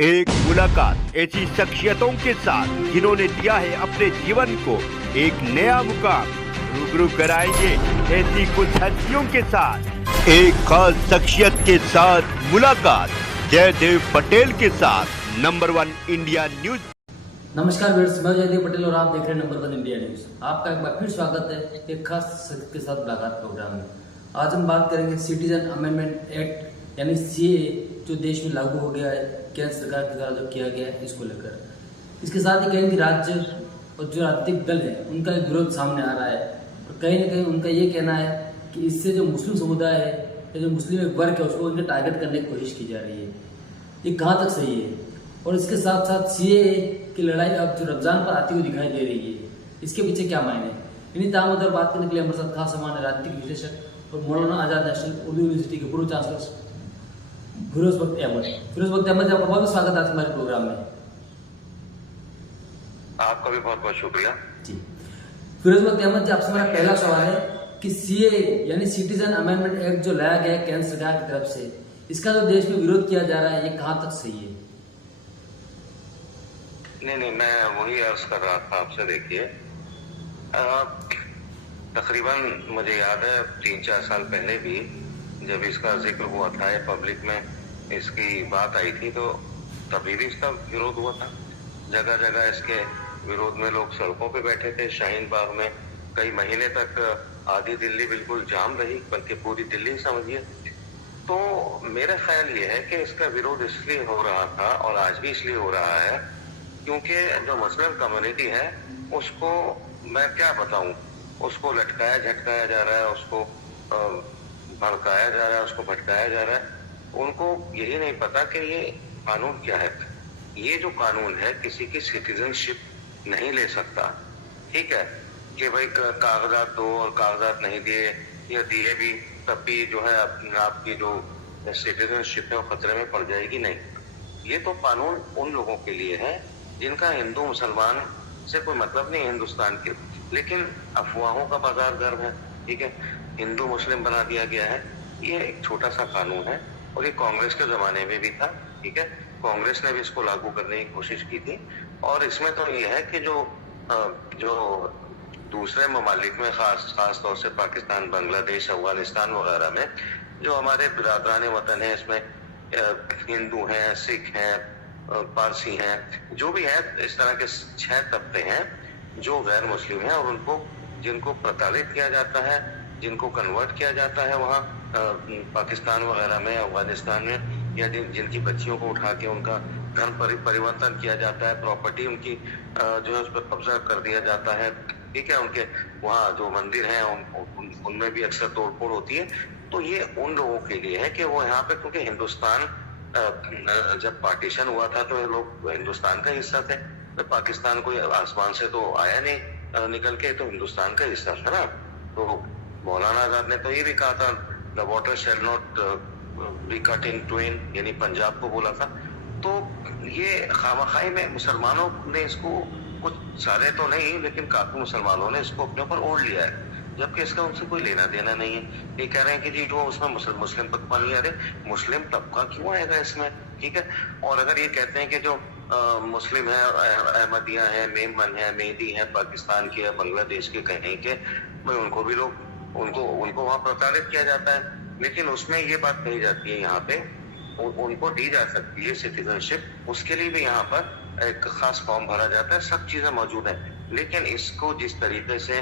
एक मुलाकात ऐसी शख्सियतों के साथ जिन्होंने दिया है अपने जीवन को एक नया मुकाम। रूबरू कराएंगे ऐसी कुछ हस्तियों के साथ एक खास शख्सियत के साथ मुलाकात। जयदेव पटेल के साथ नंबर 1 इंडिया न्यूज। नमस्कार व्यूअर्स, मैं जयदेव पटेल और आप देख रहे हैं नंबर 1 इंडिया न्यूज। आपका एक बार फिर स्वागत है एक खास शख्स के साथ मुलाकात प्रोग्राम में। आज हम बात करेंगे सिटीजन अमेंडमेंट एक्ट यानी सीए जो देश में लागू हो गया है केंद्र सरकार के द्वारा जो किया गया है इसको लेकर। इसके साथ ही कहीं राज्य और जो राजनीतिक दल है उनका एक विरोध सामने आ रहा है और कहीं ना कहीं उनका ये कहना है कि इससे जो मुस्लिम समुदाय है या जो मुस्लिम एक वर्ग है उसको उनके टारगेट करने की कोशिश की जा रही है। ये कहाँ तक सही है? और इसके साथ साथ सीए की लड़ाई अब जो रमजान पर आती हुई दिखाई दे रही है, इसके पीछे क्या मायने? इन्हीं तमाम मुद्दों पर बात करने के लिए हमारे साथ खास मेहमान है राजनीतिक विश्लेषक और मौलाना आजाद नेशनल उर्दू यूनिवर्सिटी के पूर्व चांसलर फिरोज बख्त अहमद। फिरोज बख्त अहमद, आपका बहुत स्वागत है हमारे प्रोग्राम में। आपका भी बहुत बहुत शुक्रिया जी। फिरोज बख्त अहमद जी, आपसे मेरा पहला सवाल है कि सीए यानी सिटीजन अमेंडमेंट एक्ट जो लाया गया है केंद्र सरकार की तरफ से, इसका जो देश में विरोध किया जा रहा है ये कहाँ तक सही है? नहीं, मैं वही अर्ज कर रहा था आपसे। देखिए, तकरीबन मुझे याद है 3-4 साल पहले भी जब इसका जिक्र हुआ था या पब्लिक में इसकी बात आई थी तो तभी भी इसका विरोध हुआ था। जगह जगह इसके विरोध में लोग सड़कों पे बैठे थे। शाहीन बाग में कई महीने तक आधी दिल्ली बिल्कुल जाम रही, बल्कि पूरी दिल्ली समझिए। तो मेरा ख्याल ये है कि इसका विरोध इसलिए हो रहा था और आज भी इसलिए हो रहा है क्योंकि जो मुस्लिम कम्युनिटी है उसको मैं क्या बताऊं, उसको लटकाया झटकाया जा रहा है, उसको भड़काया जा रहा है, उसको भटकाया जा रहा है। उनको यही नहीं पता कि ये कानून क्या है। ये जो कानून है किसी की सिटीजनशिप नहीं ले सकता। ठीक है कि भाई कागजात दो और कागजात नहीं दिए या दिए भी तब भी जो है आपकी जो सिटीजनशिप है वो खतरे में पड़ जाएगी। नहीं, ये तो कानून उन लोगों के लिए है जिनका हिंदू मुसलमान से कोई मतलब नहीं है हिंदुस्तान के, लेकिन अफवाहों का बाजार गर्म है। ठीक है, हिंदू मुस्लिम बना दिया गया है। ये एक छोटा सा कानून है और ये कांग्रेस के जमाने में भी था। ठीक है, कांग्रेस ने भी इसको लागू करने की कोशिश की थी। और इसमें तो ये है कि जो दूसरे ममालिक में खास तौर से पाकिस्तान, बांग्लादेश, अफगानिस्तान वगैरह में जो हमारे बिरादरान वतन है, इसमें हिंदू हैं, सिख हैं, पारसी हैं, जो भी है, इस तरह के 6 तबके हैं जो गैर मुस्लिम हैं और उनको जिनको प्रताड़ित किया जाता है, जिनको कन्वर्ट किया जाता है वहाँ पाकिस्तान वगैरह में, अफगानिस्तान में, या जिनकी बच्चियों को उठा के उनका धर्म परिवर्तन किया जाता है, प्रॉपर्टी उनकी जो है उस पर कब्जा कर दिया जाता है। ठीक है, उनके वहाँ जो मंदिर हैं उनमें भी अक्सर तोड़फोड़ होती है। तो ये उन लोगों के लिए है कि वो यहाँ पे, क्योंकि हिंदुस्तान जब पार्टीशन हुआ था तो लोग हिंदुस्तान का हिस्सा थे, तो पाकिस्तान कोई आसमान से तो आया नहीं निकल के, तो हिंदुस्तान का हिस्सा था ना। तो मौलाना आजाद ने तो ये भी कहा था, the water shall not be cut in Twain, यानी पंजाब को बोला था। तो ये खामखाई में मुसलमानों ने इसको, कुछ सारे तो नहीं लेकिन काफी मुसलमानों ने इसको अपने ऊपर ओढ़ लिया है, जबकि इसका उनसे कोई लेना देना नहीं है। ये कह रहे हैं कि जी जो उसमें मुस्लिम तबका नहीं, अरे मुस्लिम तबका क्यों आएगा इसमें? ठीक है, और अगर ये कहते हैं कि जो मुस्लिम है, अहमदिया है, मेमन है, मेहदी है, पाकिस्तान के या बांग्लादेश के कहीं के, भाई उनको भी लोग उनको वहाँ प्रताड़ित किया जाता है। लेकिन उसमें ये बात कही जाती है यहाँ पे उनको दी जा सकती है सिटीजनशिप, उसके लिए भी यहाँ पर एक खास फॉर्म भरा जाता है, सब चीजें मौजूद है। लेकिन इसको जिस तरीके से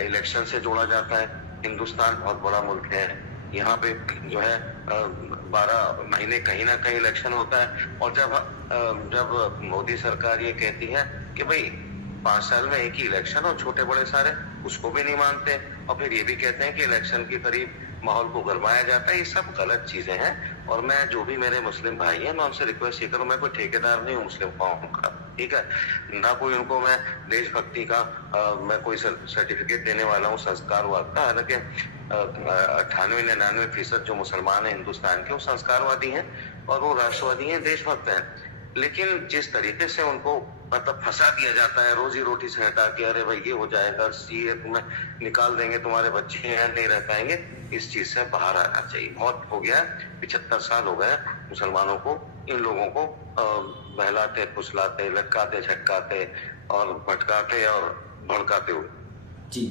इलेक्शन से जोड़ा जाता है, हिंदुस्तान बहुत बड़ा मुल्क है, यहाँ पे जो है 12 महीने कहीं ना कहीं इलेक्शन होता है। और जब मोदी सरकार ये कहती है कि भाई 5 साल में एक ही इलेक्शन और छोटे बड़े सारे, उसको भी नहीं मानते। और फिर ये भी कहते हैं कि इलेक्शन के करीब माहौल को गरमाया जाता है। ये सब गलत चीजें हैं। और मैं जो भी मेरे मुस्लिम भाई हैं, मैं उनसे रिक्वेस्ट ये करूँ, मैं कोई ठेकेदार नहीं हूँ मुस्लिम कौम का। ठीक है, ना कोई उनको मैं देशभक्ति का मैं कोई सर्टिफिकेट देने वाला हूँ संस्कारवाद का। हालांकि 98-99% जो मुसलमान हैं हिंदुस्तान के वो संस्कारवादी हैं और वो राष्ट्रवादी हैं, देशभक्त हैं। लेकिन जिस तरीके से उनको मतलब फंसा दिया जाता है रोजी रोटी से हटा के, अरे भाई ये हो जाएगा, सीए तुम्हें निकाल देंगे, तुम्हारे बच्चे यहाँ नहीं रह पाएंगे, इस चीज से बाहर आना चाहिए। बहुत हो गया, 75 साल हो गए मुसलमानों को इन लोगों को बहलाते, फुसलाते, लटकाते, झटकाते और भटकाते और भड़काते हुए। जी,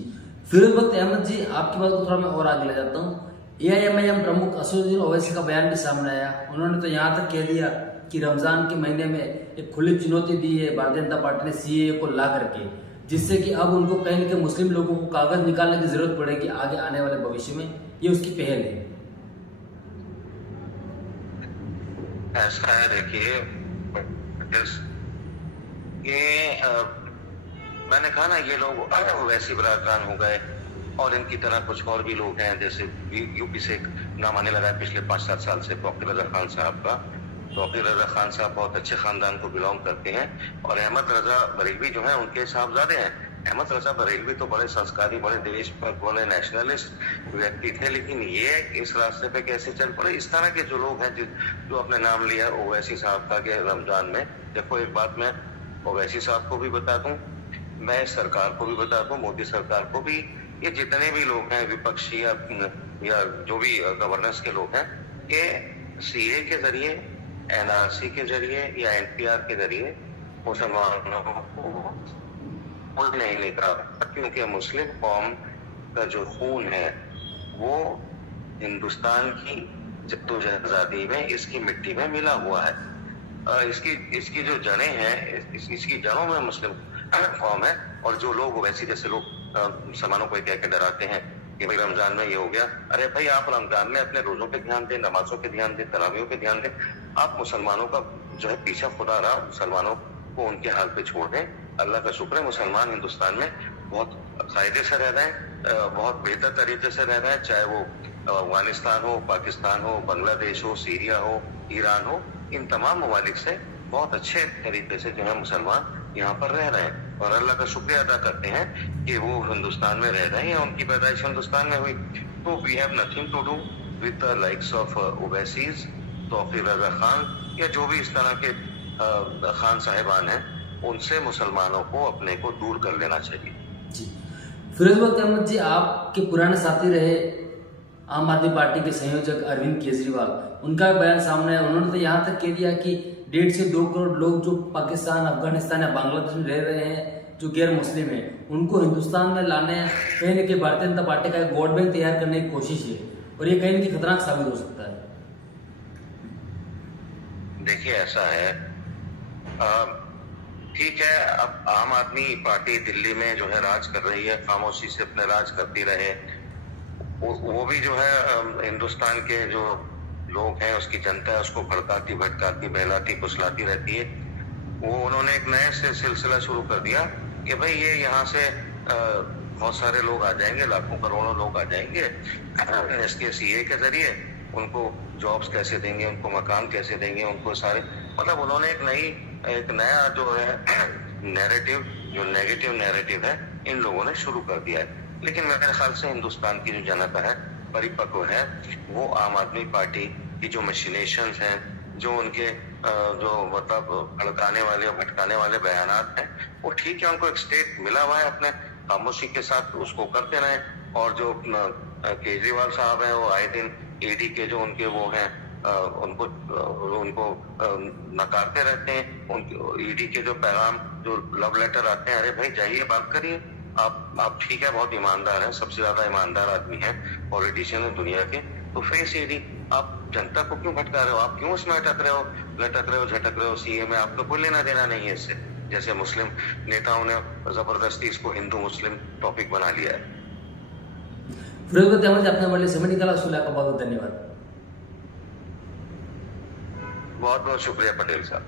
फिरोज वक्त अहमद जी, आपकी बात को थोड़ा मैं और आगे ले जाता हूँ। AIMIM प्रमुख असदुद्दीन ओवैसी का बयान भी सामने आया। उन्होंने तो यहाँ तक कह दिया कि रमजान के महीने में एक खुली चुनौती दी है भारतीय जनता पार्टी ने CAA को ला करके, जिससे कि अब उनको कहीं न कहीं मुस्लिम लोगों को कागज निकालने की जरूरत पड़ेगी आगे आने वाले भविष्य में। ये उसकी पहल है। ऐसा है, देखिए, ये मैंने कहा ना, ये लोग वैसी बरादरान हो गए और इनकी तरह कुछ और भी लोग हैं। जैसे यूपी से नाम आने लगा है पिछले 5-7 साल से तौकीर रजा खान साहब का। तौकीर रजा खान साहब बहुत अच्छे खानदान को बिलोंग करते हैं और अहमद रजा बरेलवी जो है उनके साहबजादे हैं। अहमद रजा बरेलवी तो बड़े संस्कारी, बड़े देशभक्त, बड़े नेशनलिस्ट व्यक्ति थे, लेकिन ये इस रास्ते पे कैसे चल पड़े। इस तरह के जो लोग हैं जो अपने नाम लिया ओवैसी साहब का कि रमजान में, देखो एक बात मैं ओवैसी साहब को भी बता दूं, मैं सरकार को भी बता दूं, मोदी सरकार को भी, ये जितने भी लोग हैं विपक्षी या जो भी गवर्नेंस के लोग हैं, ये CAA के जरिए, NRC के जरिए या NPR के जरिए मुसलमानों को नहीं निकाल, क्योंकि मुस्लिम कौम का जो खून है वो हिंदुस्तान की जद्दोजहद में इसकी मिट्टी में मिला हुआ है। इसकी जो जड़ें हैं, इसकी जड़ों में मुस्लिम कौम है। और जो लोग वैसे जैसे लोग मुसलमानों को कह के डराते हैं कि भाई रमजान में ये हो गया, अरे भाई आप रमजान में अपने रोजों पे ध्यान दें, नमाजों पे ध्यान दें, तरावियों पे ध्यान दें। आप मुसलमानों का जो है पीछा खुदा रहा, मुसलमानों को उनके हाल पे छोड़ दें। अल्लाह का शुक्र है मुसलमान हिंदुस्तान में बहुत कायदे से रह रहे हैं, बहुत बेहतर तरीके से रह रहे हैं, चाहे वो अफगानिस्तान हो, पाकिस्तान हो, बांग्लादेश हो, सीरिया हो, ईरान हो, इन तमाम ममालिक से बहुत अच्छे तरीके से जो है मुसलमान यहाँ पर रह रहे हैं और अल्लाह का शुक्रिया अदा करते हैं कि वो हिंदुस्तान में रह रहे हैं, उनकी पैदाइश हिंदुस्तान में हुई। तो we have nothing to do with the likes of Owaisis, Tauqir Raza Khan या जो भी इस तरह के खान साहिबान हैं, उनसे मुसलमानों को अपने को दूर कर लेना चाहिए। जी, फिरोज वक्त अहमद जी, आपके पुराने साथी रहे आम आदमी पार्टी के संयोजक अरविंद केजरीवाल, उनका बयान सामने है। उन्होंने तो यहाँ तक कह दिया कि 1.5 से 2 करोड़ लोग जो पाकिस्तान, अफगानिस्तान या बांग्लादेश में रह रहे हैं, जो गैर मुस्लिम है, उनको हिंदुस्तान में लाने कहीं न कहीं भारतीय जनता पार्टी का एक वोट बैंक तैयार करने की कोशिश है और ये कहीं न कहीं खतरनाक साबित हो सकता है। देखिए ऐसा है, ठीक है, अब आम आदमी पार्टी दिल्ली में जो है राज कर रही है, खामोशी से अपने राज करती रहे। वो भी जो है हिंदुस्तान के जो लोग हैं, उसकी जनता है, उसको भड़काती, भटकाती, बहलाती, फुसलाती रहती है। वो उन्होंने एक नए से सिलसिला शुरू कर दिया कि भाई ये यहाँ से बहुत सारे लोग आ जाएंगे, लाखों करोड़ों लोग आ जाएंगे, इसके CAA के जरिए उनको जॉब्स कैसे देंगे, उनको मकान कैसे देंगे, उनको सारे, मतलब उन्होंने एक नया जो है नैरेटिव, जो नेगेटिव नैरेटिव है, इन लोगों ने शुरू कर दिया है। लेकिन मेरे ख्याल से हिंदुस्तान की जो जनता है परिपक्व है, वो आम आदमी पार्टी की जो मशीनेशंस हैं, जो उनके जो मतलब भड़काने वाले और भटकाने वाले बयानात हैं, वो ठीक है, उनको एक स्टेट मिला हुआ है, अपने खामोशी के साथ उसको करते रहे। और जो केजरीवाल साहब हैं, वो आए दिन ED के जो उनके वो हैं, उनको नकारते रहते हैं। ED के जो पैगाम, जो लव लेटर आते हैं, अरे भाई जाइए बात करिए, आप ठीक है, बहुत ईमानदार हैं, सबसे ज्यादा ईमानदार आदमी हैं पॉलिटिशियन है दुनिया के, तो फेस ED, आप जनता को क्यों भटका रहे हो, आप क्यों उसमें लटक रहे हो, झटक रहे हो। CAA में आपको कोई लेना देना नहीं है इससे, जैसे मुस्लिम नेताओं ने जबरदस्ती इसको हिंदू मुस्लिम टॉपिक बना लिया है। फिरोज अहमद, अपने वाले समय निकाला, उसके लिए आपका बहुत धन्यवाद। बहुत बहुत शुक्रिया पटेल साहब।